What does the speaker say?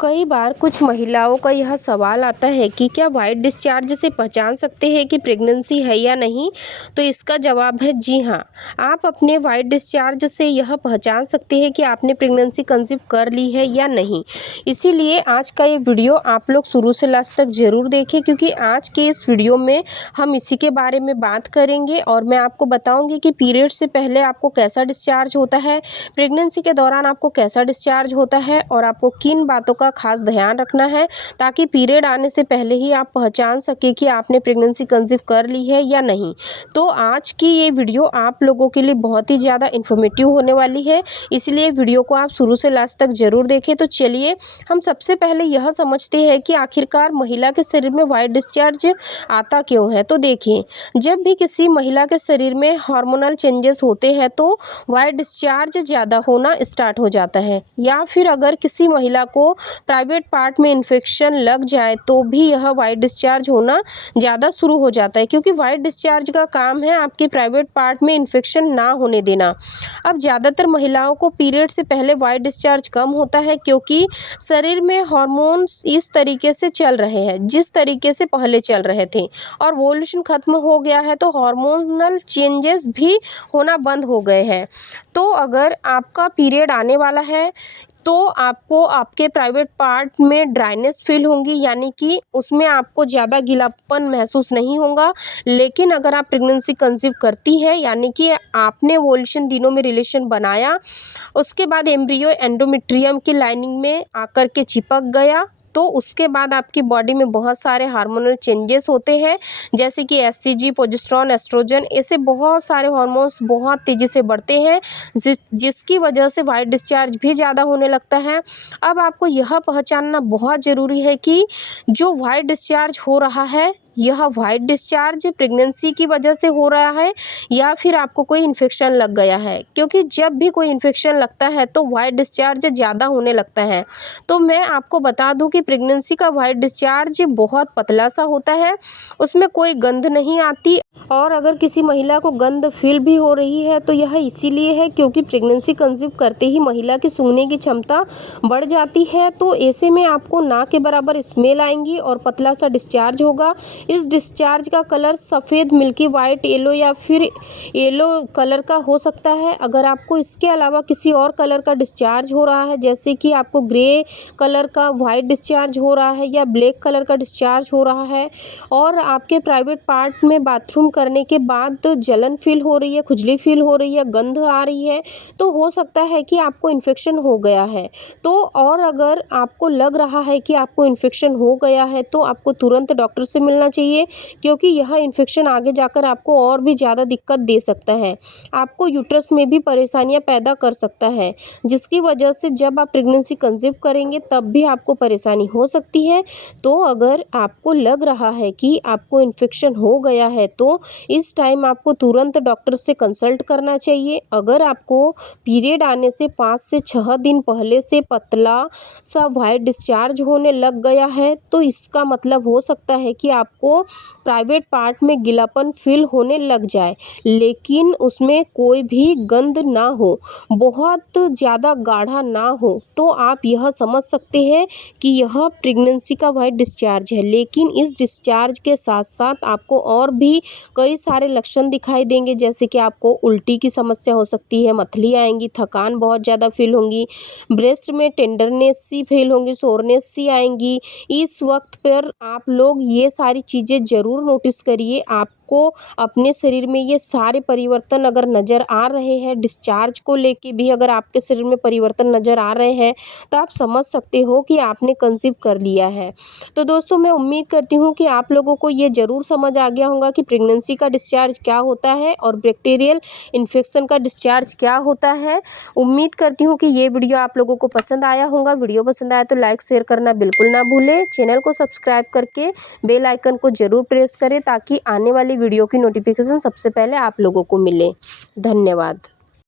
कई बार कुछ महिलाओं का यह सवाल आता है कि क्या व्हाइट डिस्चार्ज से पहचान सकते हैं कि प्रेगनेंसी है या नहीं। तो इसका जवाब है जी हाँ। आप अपने व्हाइट डिस्चार्ज से यह पहचान सकते हैं कि आपने प्रेगनेंसी कंसीव कर ली है या नहीं। इसीलिए आज का ये वीडियो आप लोग शुरू से लास्ट तक ज़रूर देखें, क्योंकि आज के इस वीडियो में हम इसी के बारे में बात करेंगे और मैं आपको बताऊँगी कि पीरियड से पहले आपको कैसा डिस्चार्ज होता है, प्रेगनेंसी के दौरान आपको कैसा डिस्चार्ज होता है और आपको किन बातों का खास ध्यान रखना है ताकि पीरियड आने से पहले ही आप पहचान सके कि आपने प्रेगनेंसी कंसीव कर ली है या नहीं। तो आज की ये वीडियो आप लोगों के लिए बहुत ही ज़्यादा इन्फॉर्मेटिव होने वाली है, इसलिए वीडियो को आप शुरू से लास्ट तक ज़रूर देखें। तो चलिए हम सबसे पहले यह समझते हैं कि आखिरकार महिला के शरीर में व्हाइट डिस्चार्ज आता क्यों है। तो देखिए, जब भी किसी महिला के शरीर में हार्मोनल चेंजेस होते हैं तो व्हाइट डिस्चार्ज ज़्यादा होना स्टार्ट हो जाता है, या फिर अगर किसी महिला को प्राइवेट पार्ट में इन्फेक्शन लग जाए तो भी यह वाइट डिस्चार्ज होना ज़्यादा शुरू हो जाता है, क्योंकि वाइट डिस्चार्ज का काम है आपके प्राइवेट पार्ट में इन्फेक्शन ना होने देना। अब ज़्यादातर महिलाओं को पीरियड से पहले वाइट डिस्चार्ज कम होता है, क्योंकि शरीर में हार्मोन्स इस तरीके से चल रहे हैं जिस तरीके से पहले चल रहे थे, और ओव्यूलेशन खत्म हो गया है तो हार्मोनल चेंजेस भी होना बंद हो गए हैं। तो अगर आपका पीरियड आने वाला है तो आपको आपके प्राइवेट पार्ट में ड्राइनेस फील होंगी, यानी कि उसमें आपको ज़्यादा गीलापन महसूस नहीं होगा। लेकिन अगर आप प्रेगनेंसी कंसीव करती है, यानी कि आपने ओव्यूलेशन दिनों में रिलेशन बनाया, उसके बाद एम्ब्रियो एंडोमेट्रियम की लाइनिंग में आकर के चिपक गया, तो उसके बाद आपकी बॉडी में बहुत सारे हार्मोनल चेंजेस होते हैं, जैसे कि एससीजी, प्रोजेस्टेरोन, एस्ट्रोजन, ऐसे बहुत सारे हार्मोन्स बहुत तेज़ी से बढ़ते हैं जिसकी वजह से वाइट डिस्चार्ज भी ज़्यादा होने लगता है। अब आपको यह पहचानना बहुत ज़रूरी है कि जो वाइट डिस्चार्ज हो रहा है, यह वाइट डिस्चार्ज प्रेगनेंसी की वजह से हो रहा है या फिर आपको कोई इन्फेक्शन लग गया है, क्योंकि जब भी कोई इन्फेक्शन लगता है तो वाइट डिस्चार्ज ज़्यादा होने लगता है। तो मैं आपको बता दूं कि प्रेगनेंसी का वाइट डिस्चार्ज बहुत पतला सा होता है, उसमें कोई गंध नहीं आती, और अगर किसी महिला को गंध फील भी हो रही है तो यह इसीलिए है क्योंकि प्रेगनेंसी कंसीव करते ही महिला की सूंघने की क्षमता बढ़ जाती है। तो ऐसे में आपको ना के बराबर स्मेल आएंगी और पतला सा डिस्चार्ज होगा। इस डिस्चार्ज का कलर सफ़ेद, मिल्की वाइट, येलो या फिर येलो कलर का हो सकता है। अगर आपको इसके अलावा किसी और कलर का डिस्चार्ज हो रहा है, जैसे कि आपको ग्रे कलर का वाइट डिस्चार्ज हो रहा है या ब्लैक कलर का डिस्चार्ज हो रहा है, और आपके प्राइवेट पार्ट में बाथरूम करने के बाद जलन फील हो रही है, खुजली फील हो रही है, गंध आ रही है, तो हो सकता है कि आपको इन्फेक्शन हो गया है। तो और अगर आपको लग रहा है कि आपको इन्फेक्शन हो गया है तो आपको तुरंत डॉक्टर से मिलना चाहिए, क्योंकि यह इन्फेक्शन आगे जाकर आपको और भी ज़्यादा दिक्कत दे सकता है, आपको यूट्रस में भी परेशानियां पैदा कर सकता है, जिसकी वजह से जब आप प्रेगनेंसी कंसीव करेंगे तब भी आपको परेशानी हो सकती है। तो अगर आपको लग रहा है कि आपको इन्फेक्शन हो गया है तो इस टाइम आपको तुरंत डॉक्टर से कंसल्ट करना चाहिए। अगर आपको पीरियड आने से 5 से 6 दिन पहले से पतला सा वाइट डिस्चार्ज होने लग गया है तो इसका मतलब हो सकता है कि आपको प्राइवेट पार्ट में गीलापन फील होने लग जाए, लेकिन उसमें कोई भी गंध ना हो, बहुत ज़्यादा गाढ़ा ना हो, तो आप यह समझ सकते हैं कि यह प्रेगनेंसी का वाइट डिस्चार्ज है। लेकिन इस डिस्चार्ज के साथ साथ आपको और भी कई सारे लक्षण दिखाई देंगे, जैसे कि आपको उल्टी की समस्या हो सकती है, मतली आएंगी, थकान बहुत ज़्यादा फील होंगी, ब्रेस्ट में टेंडरनेस सी फील होंगी, सोरनेस सी आएंगी। इस वक्त पर आप लोग ये सारी चीज़ें ज़रूर नोटिस करिए। आपको अपने शरीर में ये सारे परिवर्तन अगर नज़र आ रहे हैं, डिस्चार्ज को लेके भी अगर आपके शरीर में परिवर्तन नज़र आ रहे हैं, तो आप समझ सकते हो कि आपने कंसीव कर लिया है। तो दोस्तों, मैं उम्मीद करती हूँ कि आप लोगों को ये ज़रूर समझ आ गया होगा कि प्रेगनेंसी का डिस्चार्ज क्या होता है और बैक्टीरियल इन्फेक्शन का डिस्चार्ज क्या होता है। उम्मीद करती हूँ कि ये वीडियो आप लोगों को पसंद आया होगा। वीडियो पसंद आया तो लाइक शेयर करना बिल्कुल ना भूलें। चैनल को सब्सक्राइब करके बेल आइकन को ज़रूर प्रेस करें ताकि आने वाली वीडियो की नोटिफिकेशन सबसे पहले आप लोगों को मिले। धन्यवाद।